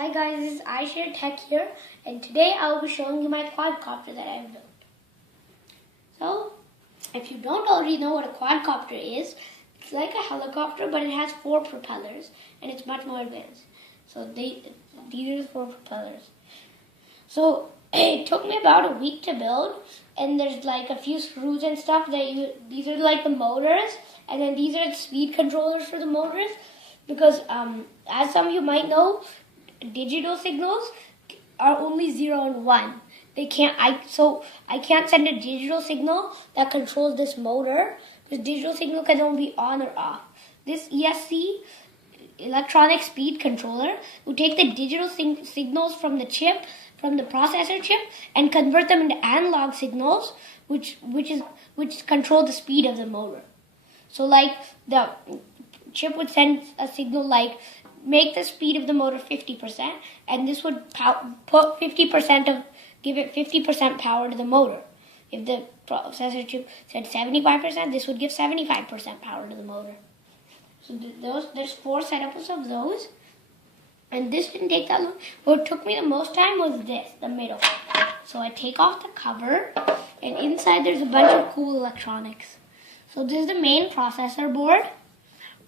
Hi guys, this is iShare Tech here, and today I will be showing you my quadcopter that I've built. So, if you don't already know what a quadcopter is, it's like a helicopter, but it has 4 propellers, and it's much more advanced. So these are the 4 propellers. So it took me about a week to build, and there's like a few screws and stuff these are like the motors, and then these are the speed controllers for the motors, because as some of you might know, digital signals are only 0 and 1. I can't send a digital signal that controls this motor, because digital signal can only be on or off. This ESC, electronic speed controller, will take the digital signals from the chip, from the processor chip, and convert them into analog signals, which control the speed of the motor. So like the chip would send a signal like, make the speed of the motor 50%, and this would give it 50% power to the motor. If the processor chip said 75%, this would give 75% power to the motor. So there's 4 setups of those, and this didn't take that long. What took me the most time was this, the middle. So I take off the cover, and inside there's a bunch of cool electronics. So this is the main processor board,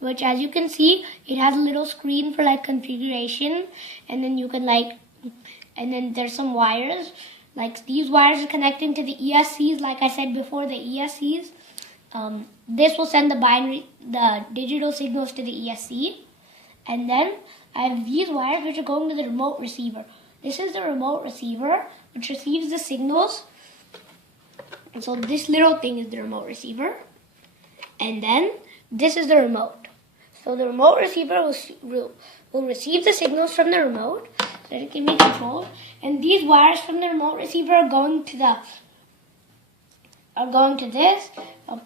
which, as you can see, it has a little screen for like configuration, and then you can and then there's some wires. Like these wires are connecting to the ESCs. Like I said before, the ESCs. This will send the digital signals to the ESC, and then I have these wires which are going to the remote receiver. This is the remote receiver which receives the signals, and so this little thing is the remote receiver, and then this is the remote. So the remote receiver will receive the signals from the remote so that it can be controlled, and these wires from the remote receiver are going to this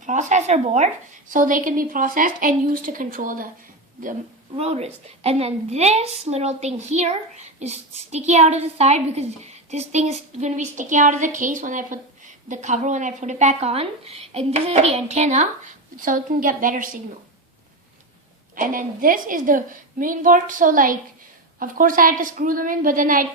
processor board, so they can be processed and used to control the rotors. And then this little thing here is sticky out of the side, because this thing is going to be sticking out of the case when I put the cover it back on. And this is the antenna, so it can get better signal. And then this is the main board. So like, of course I had to screw them in, but then it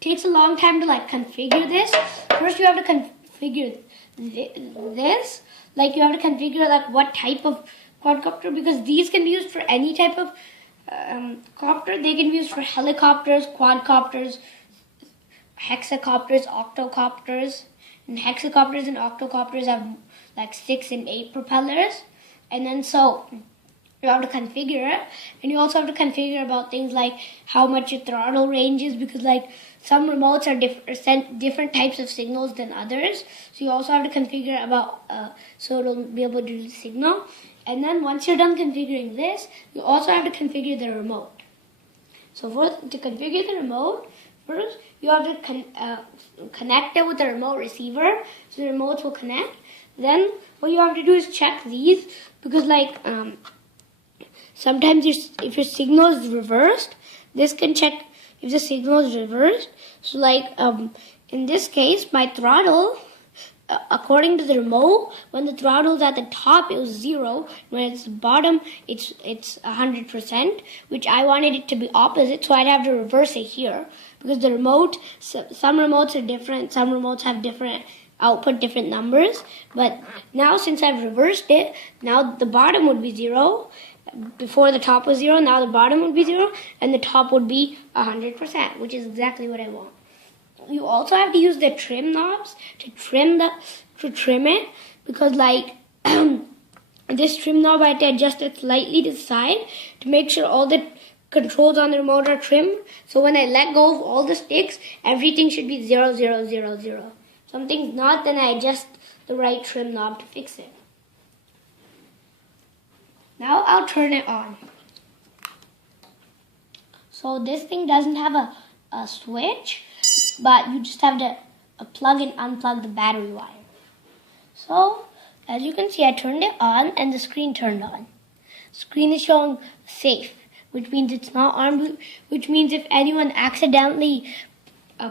takes a long time to like configure this. First you have to configure this. Like you have to configure like what type of quadcopter, because these can be used for any type of copter. They can be used for helicopters, quadcopters, hexacopters, octocopters. And hexacopters and octocopters have like 6 and 8 propellers. And then so you have to configure it, and you also have to configure about things like how much your throttle range is, because like some remotes are send different types of signals than others. So you also have to configure about so it'll be able to do the signal. And then once you're done configuring this, you also have to configure the remote. So to configure the remote, first you have to connect it with the remote receiver, so the remotes will connect. Then what you have to do is check these, because like sometimes if your signal is reversed, this can check if the signal is reversed. So like in this case, my throttle, according to the remote, when the throttle is at the top, it was 0. When it's bottom, it's 100%, which I wanted it to be opposite, so I'd have to reverse it here. Because the remote, some remotes are different, some remotes have different output, different numbers. But now since I've reversed it, now the bottom would be 0. Before the top was 0, now the bottom would be 0, and the top would be 100%, which is exactly what I want. You also have to use the trim knobs to trim it, because like this trim knob, I had to adjust it slightly to the side to make sure all the controls on the remote are trimmed. So when I let go of all the sticks, everything should be 0, 0, 0, 0. Something's not, then I adjust the right trim knob to fix it. Now I'll turn it on. So this thing doesn't have a switch, but you just have to plug and unplug the battery wire. So as you can see, I turned it on and the screen turned on. Screen is showing safe, which means it's not armed, which means if anyone accidentally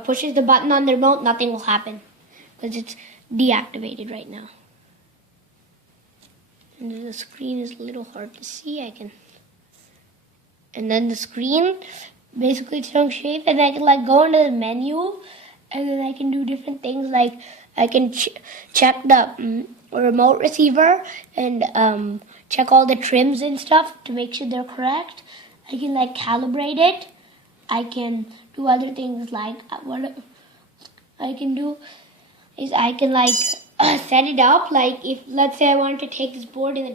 pushes the button on the remote, nothing will happen, because it's deactivated right now. And the screen is a little hard to see. And then the screen basically trunk shape, and I can like go into the menu, and then I can do different things like I can check the remote receiver and check all the trims and stuff to make sure they're correct. I can like calibrate it. I can do other things like what I can do is I can like set it up. Like if let's say I want to take this board in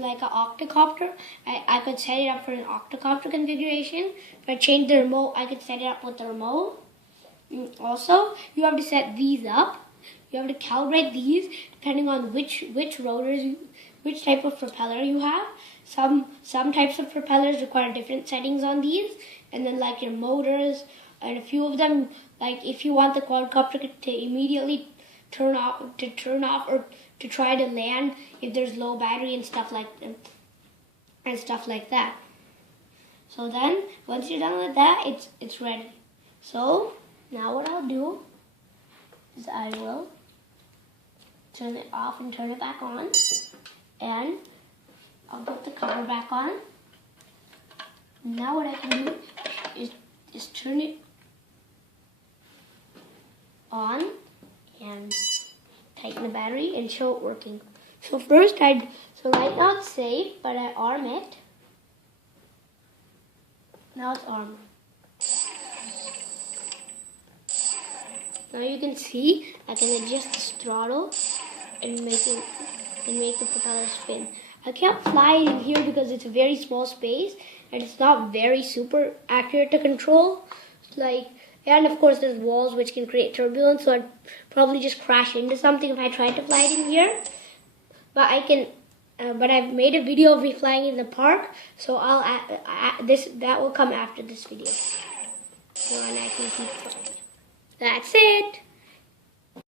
like an octocopter, I could set it up for an octocopter configuration. If I change the remote, I could set it up with the remote. Also, you have to set these up. You have to calibrate these depending on which rotors, which type of propeller you have. Some types of propellers require different settings on these, and then like your motors and a few of them, like if you want the quadcopter to immediately turn off or to try to land if there's low battery and stuff like that. So then once you're done with that, it's ready. So now what I'll do is I will turn it off and turn it back on, and I'll put the cover back on. Now what I can do is turn it on and tighten the battery and show it working. So first so right now it's safe, but I arm it. Now it's armed. Now you can see I can adjust the throttle and make the propeller spin. I can't fly it in here because it's a very small space and it's not very super accurate to control. And of course there's walls which can create turbulence, so I'd probably just crash into something if I tried to fly it in here. But I've made a video of me flying in the park, so that will come after this video. So and I can keep flying. That's it.